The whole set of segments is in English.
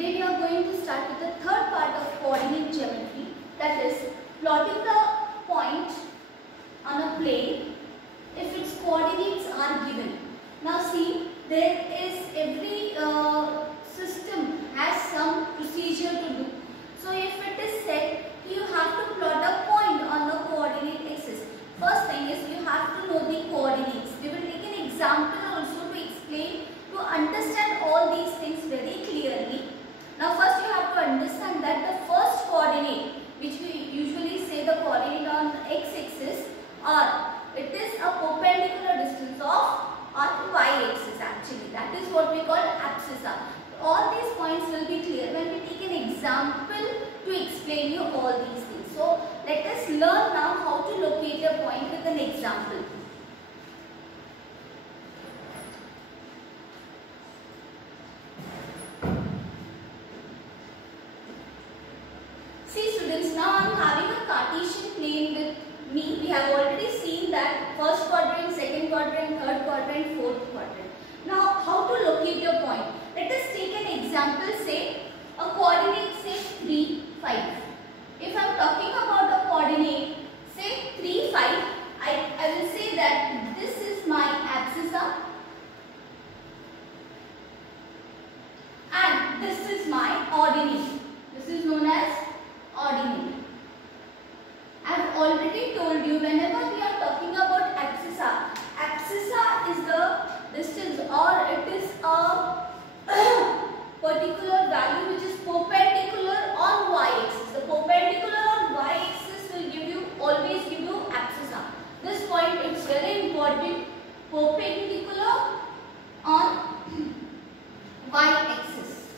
Today we are going to start with the third part of coordinate geometry, that is plotting the point on a plane if its coordinates are given. Now see, there is every system has some procedure to do. So if it is said you have to plot a point on the coordinate axis, first thing is you have to know the coordinates. We will take an example also to explain, to understand all these things very clearly. Now first you have to understand that the first coordinate, which we usually say the coordinate on the x-axis, it is a perpendicular distance of on y-axis actually. That is what we call abscissa. All these points will be clear when we take an example to explain you all these things. So let us learn now how to locate a point with an example. See students, now I am having a Cartesian plane with me. We have already seen that first quadrant, second quadrant, third quadrant, fourth quadrant. Now how to locate your point? Let us take an example, say a coordinate say 3, 5. If I am talking about a coordinate say 3, 5, I will say that this is my abscissa and this is my ordinate. This is known as ordinate. I have already told you, whenever we are talking about abscissa, abscissa is the distance or it is a particular value which is perpendicular on y-axis. The perpendicular on y-axis will give you, always give you abscissa. This point is very important, perpendicular on y-axis.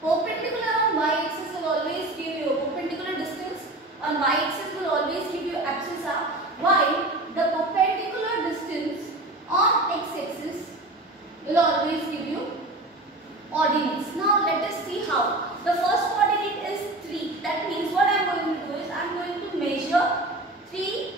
Perpendicular on y-axis will always give you perpendicular distance on y-axis will always give you abscissa, while the perpendicular distance on x-axis will always give you ordinates. Now let us see how. The first coordinate is 3. That means what I am going to do is I am going to measure 3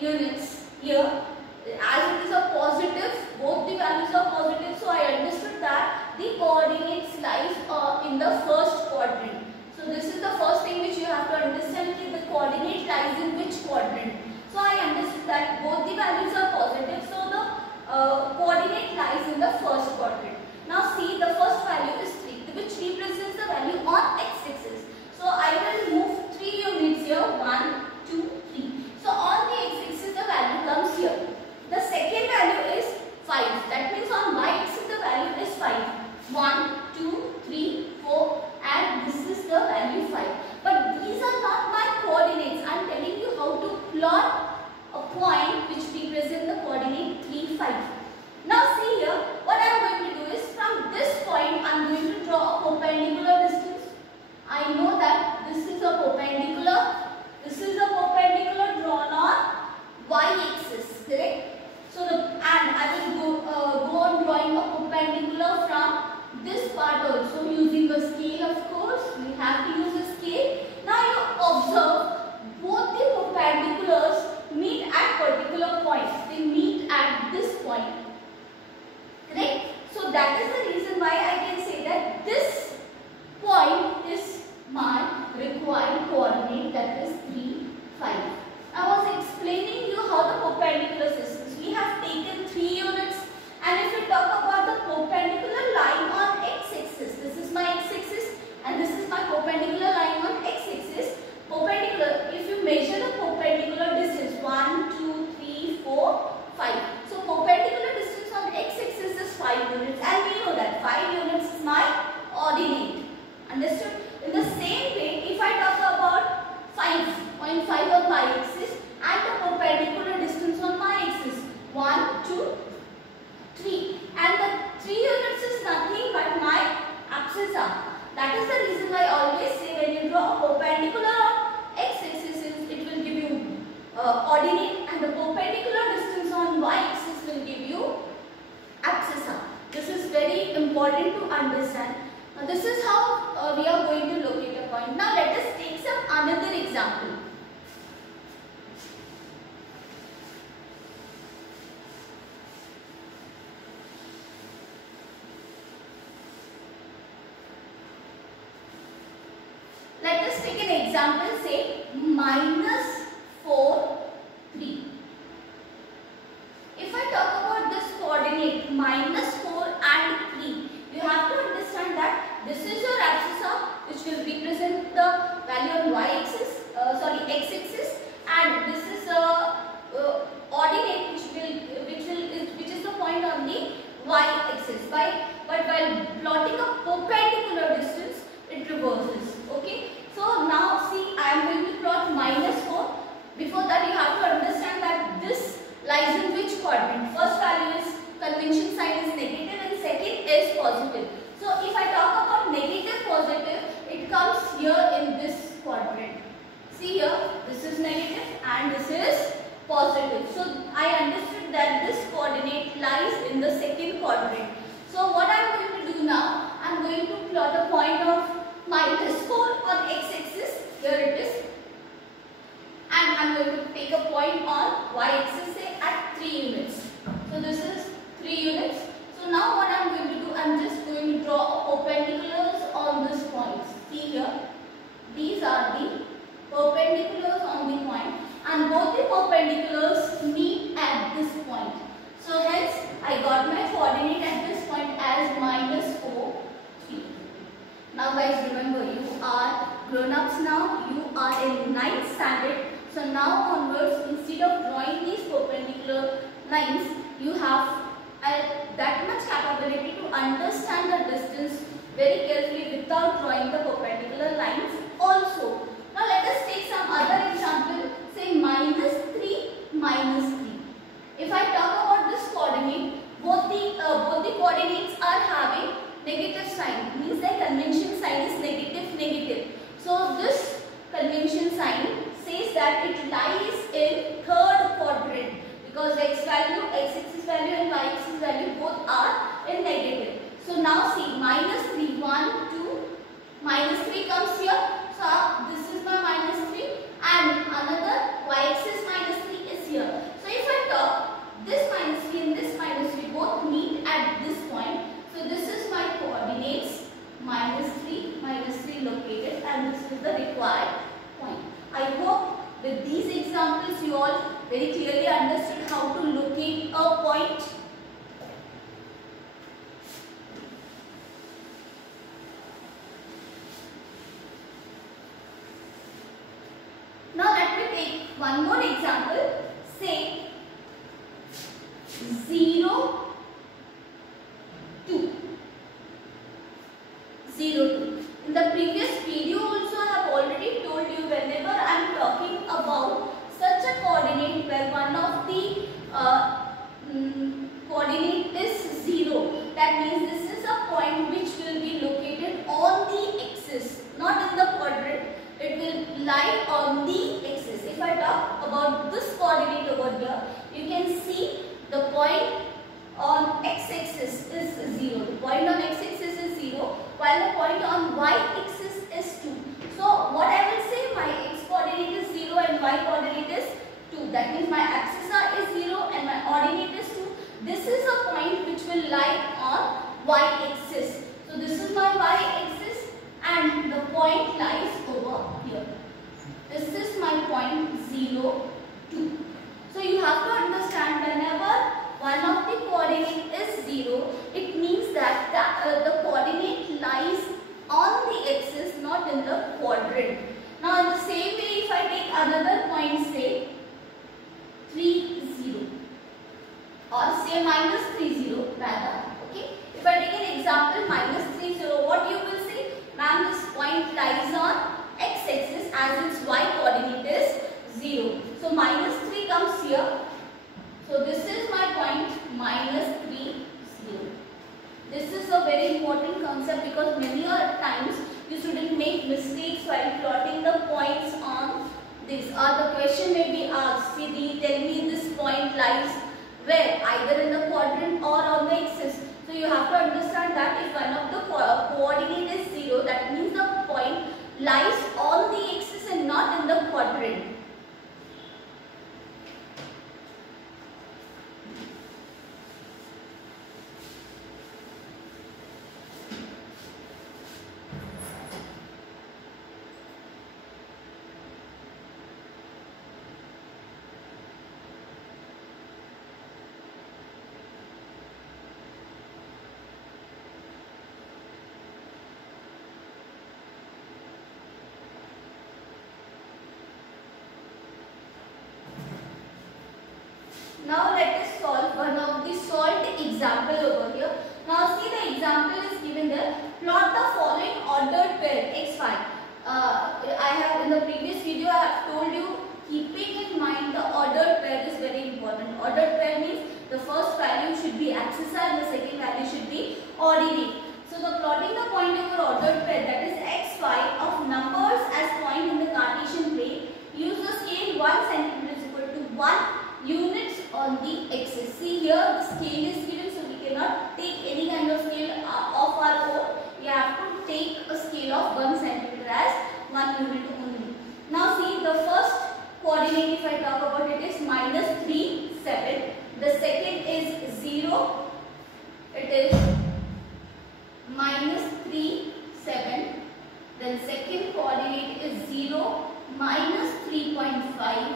units here. As it is a positive, both the values are positive, so I understood that the coordinates lies in the first quadrant. So this is the first thing which you have to understand, that the coordinate lies in which quadrant. So I understood that both the values are positive, so the coordinate lies in the first quadrant. Now see, the first value is 3, which represents the value on x-axis. So I will move 3 units here, 1, 2, 3. So on the x-axis the value comes here. The second value is 5. That means on y-axis the value is 5. 1, 2, 3, 4 and this is the value 5. But these are not my coordinates. I am telling you how to plot a point which represents the coordinate 3, 5. Now see here, what I am going to do is from this point I am going to draw a perpendicular distance. I know that this is a perpendicular. This is a perpendicular drawn on y-axis, correct? So and I will go on drawing a perpendicular from this part also using a scale, of course. We have to use a scale. Now you observe both the perpendiculars meet at particular points. They meet at this point. Correct? So that is the reason why I can say that this point is my required coordinate, that is 3, 5. I was explaining you how the perpendicular systems. We have taken 3 units, and if we talk about the perpendicular line on x-axis, this is my x-axis and this is my perpendicular line on x-axis. Perpendicular, if you measure the perpendicular distance 1, 2, 3, 4, 5. So perpendicular distance on x-axis is 5 units and we know that 5 units is my ordinate. Understood? In the same way, if I talk about 5.5 on y-axis and the perpendicular distance on y-axis 1, 2, 3, and the 3 units is nothing but my abscissa. That is the reason why I always say when you draw a perpendicular on x-axis, it will give you ordinate and the perpendicular distance on y-axis will give you abscissa. This is very important to understand. Now this is how we are going to locate a point. Now let us take some another example. Let us take an example, say minus 4, 3. If I talk about this coordinate minus 4 and 3, you have to understand that this is your abscissa which will represent the value on y-axis, x-axis, and this is a ordinate which is the point on the y-axis. But while plotting a perpendicular distance, it reverses. Okay. So now see, I am going to plot minus 4. Before that, you have to understand that this lies in which quadrant. First value is convention sign is negative and second is positive. So if I talk about negative positive, it comes here in this quadrant. See here, this is negative and this is positive. So I understood that this coordinate lies in the second quadrant. So what I am going to do now, I am going to plot a point of minus 4 on x-axis. Here it is. And I am going to take a point on y-axis, say at 3 units. So this is 3 units. So now what I am going to do, I am just going to draw perpendiculars on this point. See here, these are the perpendiculars on the point, and both the perpendiculars meet at this point. So hence I got my coordinate at this point as minus 4, 3. Now guys, remember, you are grown-ups now, you are in 9th standard. So now onwards, instead of drawing these perpendicular lines, you have that much capability to understand the distance very carefully without drawing the perpendicular lines also. Now let us take some other example, say minus 3, minus 3. If I talk about this coordinate, both the coordinates are having negative sign, means the convention sign is negative, negative. So this convention sign says that it lies in third quadrant because x value, x-axis value and y-axis value both are in negative. So now see, minus 3, 1, 2, minus 3 comes here. So this is my minus 3 and another y-axis minus 3 is here. So if I talk, this minus 3 and this minus 3 both meet at this point. So this is my coordinates, minus 3 located, and this is the required point. I hope with these examples you all very clearly understood how to locate a point. Now let me take one more example. Say 0, 2. 0, 2. In the previous video also I have already told you, whenever I am talking about such a coordinate where one of the coordinate is 0, that means this is a point which will be located on the axis, not in the quadrant. It will lie on the axis. If I talk about this coordinate over here, you can see the point on x-axis is 0. The point on x-axis is 0, while the point on y-axis is 2. So what I will say, my x-coordinate is 0 and y-coordinate is 2. That means my abscissa is 0 and my ordinate is 2. This is a point which will lie on y-axis. So this is my y-axis and the point lies over here. This is my point 0, 2. So you have to understand, whenever one of the coordinate is 0, it means that the coordinate lies on the axis, not in the quadrant. Now in the same way, if I take another point, say 3, 0 or say minus 3, 0 rather. Okay. If I take an example, minus 3, 0, what you will say? Ma'am, this point lies on x-axis as its y-coordinate is 0. So minus 3 comes here. So this is my point minus 3, 0. This is a very important concept because many times you shouldn't make mistakes while plotting the points on this. Or the question may be asked, see, tell me this point lies where? Either in the quadrant or on the axis. So you have to understand that if one of the coordinate is 0, that means the point lies on the axis and not in the quadrant. Now let us solve one of the solved example over here. Now see, the example is given there. Plot the following ordered pair x5. I have in the previous video I have told you, keeping in mind the ordered pair is very important. Ordered pair means the first value should be accessor and the second value should be ordinate. So the plotting the point of your ordered pair, that is x5 of numbers as point in the Cartesian plane, use the scale 1 cm is equal to 1 units on the axis. See here the scale is given, so we cannot take any kind of scale of our own. We have to take a scale of 1 cm as 1 unit only. Now see, the first coordinate, if I talk about it, is -3, 7. The second is 0. It is -3, 7. Then second coordinate is 0, -3.5.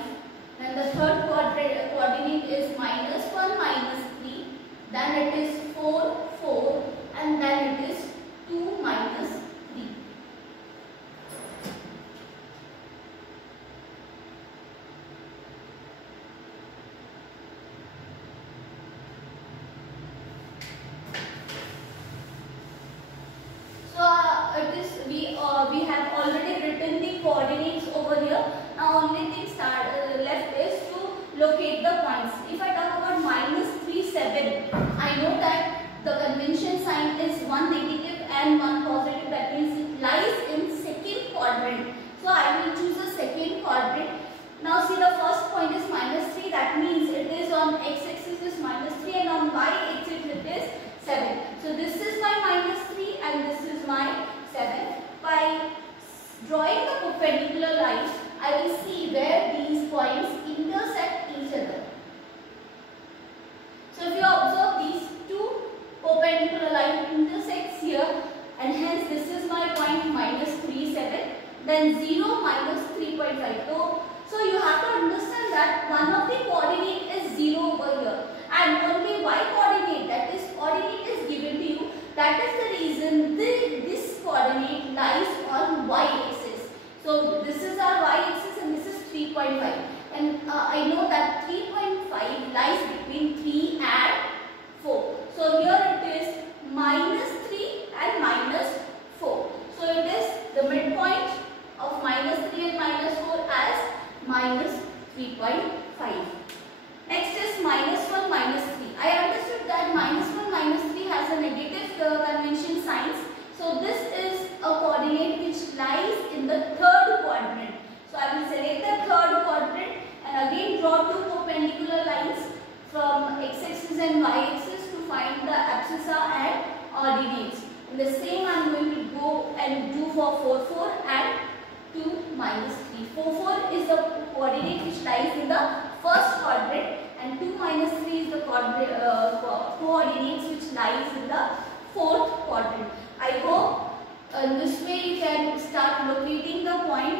Then the third coordinate is -1, -3. Then it is 4, 4. And then it is 2, -3. We have already written the coordinates over here. Now only thing left is to locate the points. If I talk about -3, 7, I know that the convention sign is one negative and one positive. That means it lies in second quadrant. So I will choose the second quadrant. Now see, the first point is -3. That means it is on x-axis is -3 and on y-axis it is 7. So this is my -3 and this is my 7. By drawing the perpendicular lines, I will see where these points intersect each other. So if you observe, these two perpendicular lines intersects here, and hence this is my point -3, 7. Then 0, -3.5. So you have to understand that one of the coordinate is 0 over here, and only y coordinate, that is ordinate, is given to you. That is the reason this coordinate lies on y-axis. So this is our y-axis and this is 3.5. And I know that 3.5 lies between 3 and 4. So here it is -3 and -4. So it is the midpoint of -3 and -4 as -3.5. Next is -1, -3. I understood that -1, -3 has a negative convention signs. So this is a coordinate which lies in the third quadrant. So I will select the third quadrant and again draw two perpendicular lines from x-axis and y-axis to find the abscissa and ordinates. And the same I am going to go and do for 4, 4 and 2, -3. 4, 4 is the coordinate which lies in the first quadrant, and 2, -3 is the coordinates which lies in the fourth quadrant. I hope in this way you can start locating the point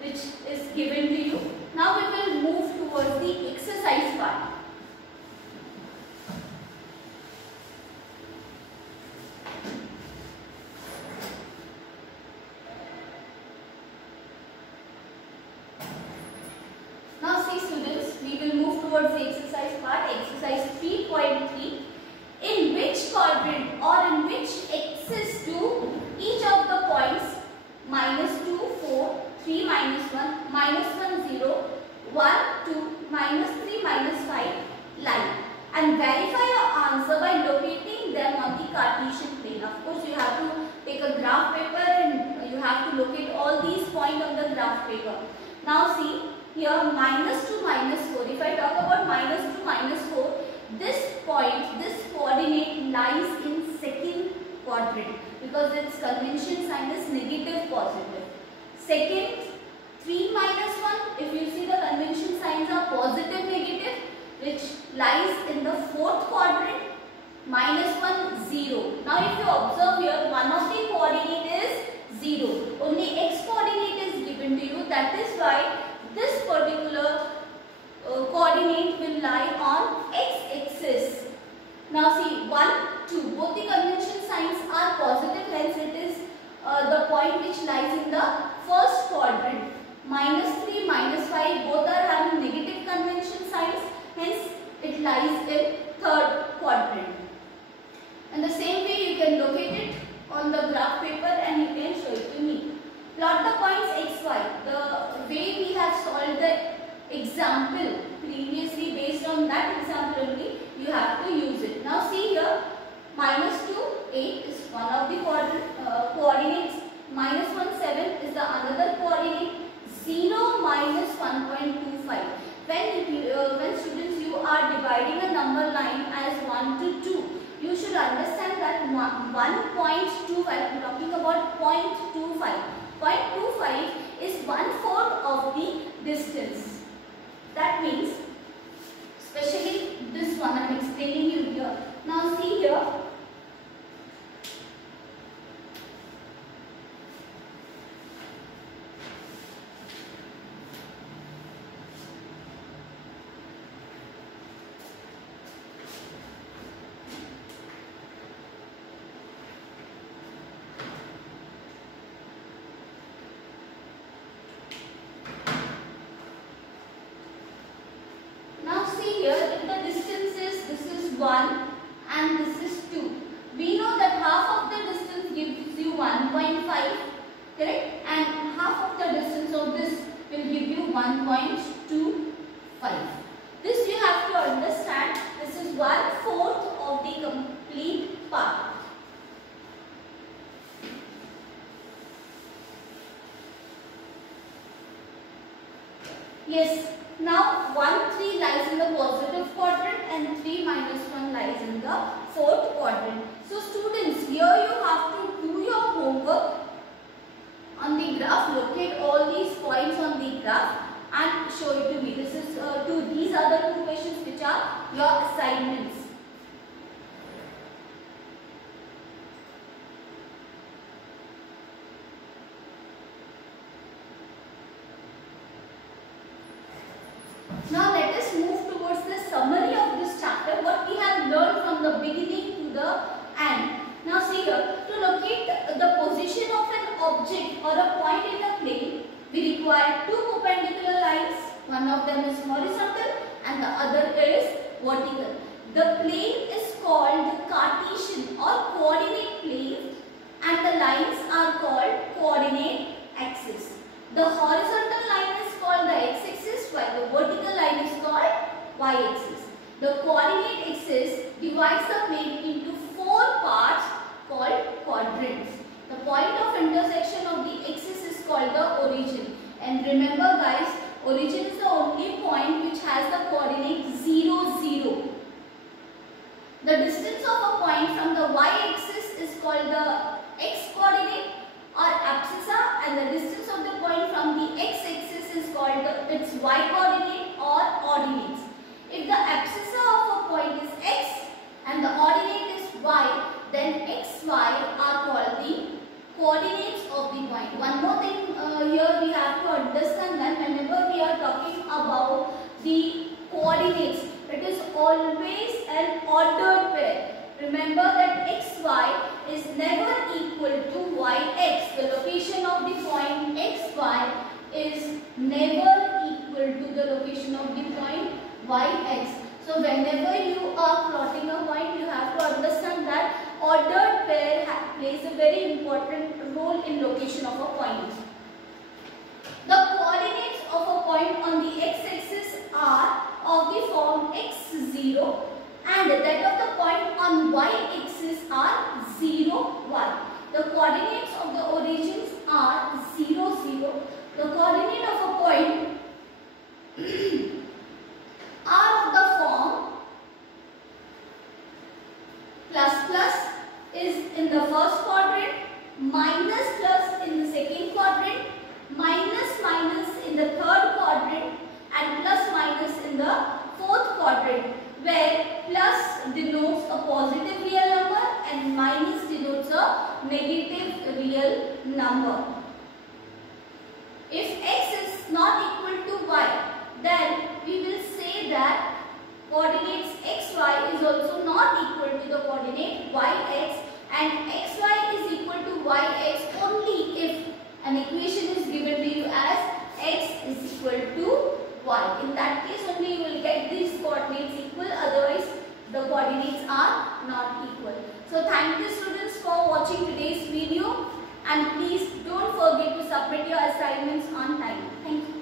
which is given to you. Now we will move towards the exercise part. Now see students, we will move towards the exercise part, exercise 3.3. In which quadrant or in which axis do each of the points -2, 4, 3, -1, -1, 0, 1, 2, -3, -5 lie? And verify your answer by locating them on the Cartesian plane. Of course, you have to take a graph paper and you have to locate all these points on the graph paper. Now see, here -2, -4. If I talk about -2, -4, this point, this coordinate lies in second quadrant because its convention sign is negative positive. Second, 3, -1, if you see the convention signs are positive negative, which lies in the fourth quadrant. -1, 0. Now if you observe here, one of the coordinate is 0. Only x coordinate is given to you. That is why this particular coordinate will lie on x-axis. Now see, 1, 2. Both the convention signs are positive, hence it is the point which lies in the first quadrant. -3, -5 both are having negative convention signs. lies in third quadrant. And the same way you can locate it on the graph paper and you can show it to me. Plot the points x, y. The way we have solved the example previously, based on that example only, you have to use it. Now see here, -2, 8 is one of the coordinates. -1, 7 is the another coordinate. 0, -1.25. When students, you are dividing a number line as 1 to 2, you should understand that 1.25, I am talking about 0.25. 0.25 is 1/4 of the distance. That means, especially this one I am explaining you here. Now see here. If the distance is, this is 1 and this is 2. We know that half of the distance gives you 1.5, correct? And half of the distance of this will give you 1.25. This you have to understand. This is 1/4 of the complete part. Yes. Now 1, 3 lies in the positive quadrant and 3, -1 lies in the fourth quadrant. So students, here you have to do your homework on the graph. Locate all these points on the graph and show it to me. These are the 2 questions which are your assignments. Now let us move towards the summary of this chapter, what we have learned from the beginning to the end. Now see here, to locate the position of an object or a point in a plane, we require 2 perpendicular lines. One of them is horizontal and the other is vertical. The plane is called Cartesian or coordinate plane and the lines are called coordinate axis. The horizontal line is called the x-axis while the vertical line is called y-axis. The coordinate axis divides the plane into 4 parts called quadrants. The point of intersection of the axis is called the origin. And remember guys, origin is the only point which has the coordinate 0, 0. The distance of a point from the y-axis is called the x-coordinate or abscissa, and the distance of the point from the x-axis is called its y-coordinate or ordinates. If the abscissa of a point is x and the ordinate is y, then x, y are called the coordinates of the point. One more thing here we have to understand that whenever we are talking about the coordinates, it is always an ordered pair. Remember that xy is never equal to yx. The location of the point xy is never equal to the location of the point yx. So whenever you are plotting a point, you have to understand that ordered pair plays a very important role in location of a point. The coordinates of a point on the x-axis are of the form x0 and that of the point on y-axis are 0, 1. The coordinates of the origins are 0, 0. The coordinate of a point are of the form plus plus is in the first quadrant, minus plus in the second quadrant, minus minus in the third quadrant and plus minus in the fourth quadrant, where plus denotes a positive real number and minus denotes a negative real number. If x is not equal to y, then we will say that coordinates xy is also not equal to the coordinate yx, and xy is equal to yx only if an equation is given to you as x is equal to y. In that case only you will get these coordinates equal, otherwise are not equal. So thank you students for watching today's video, and please don't forget to submit your assignments on time. Thank you.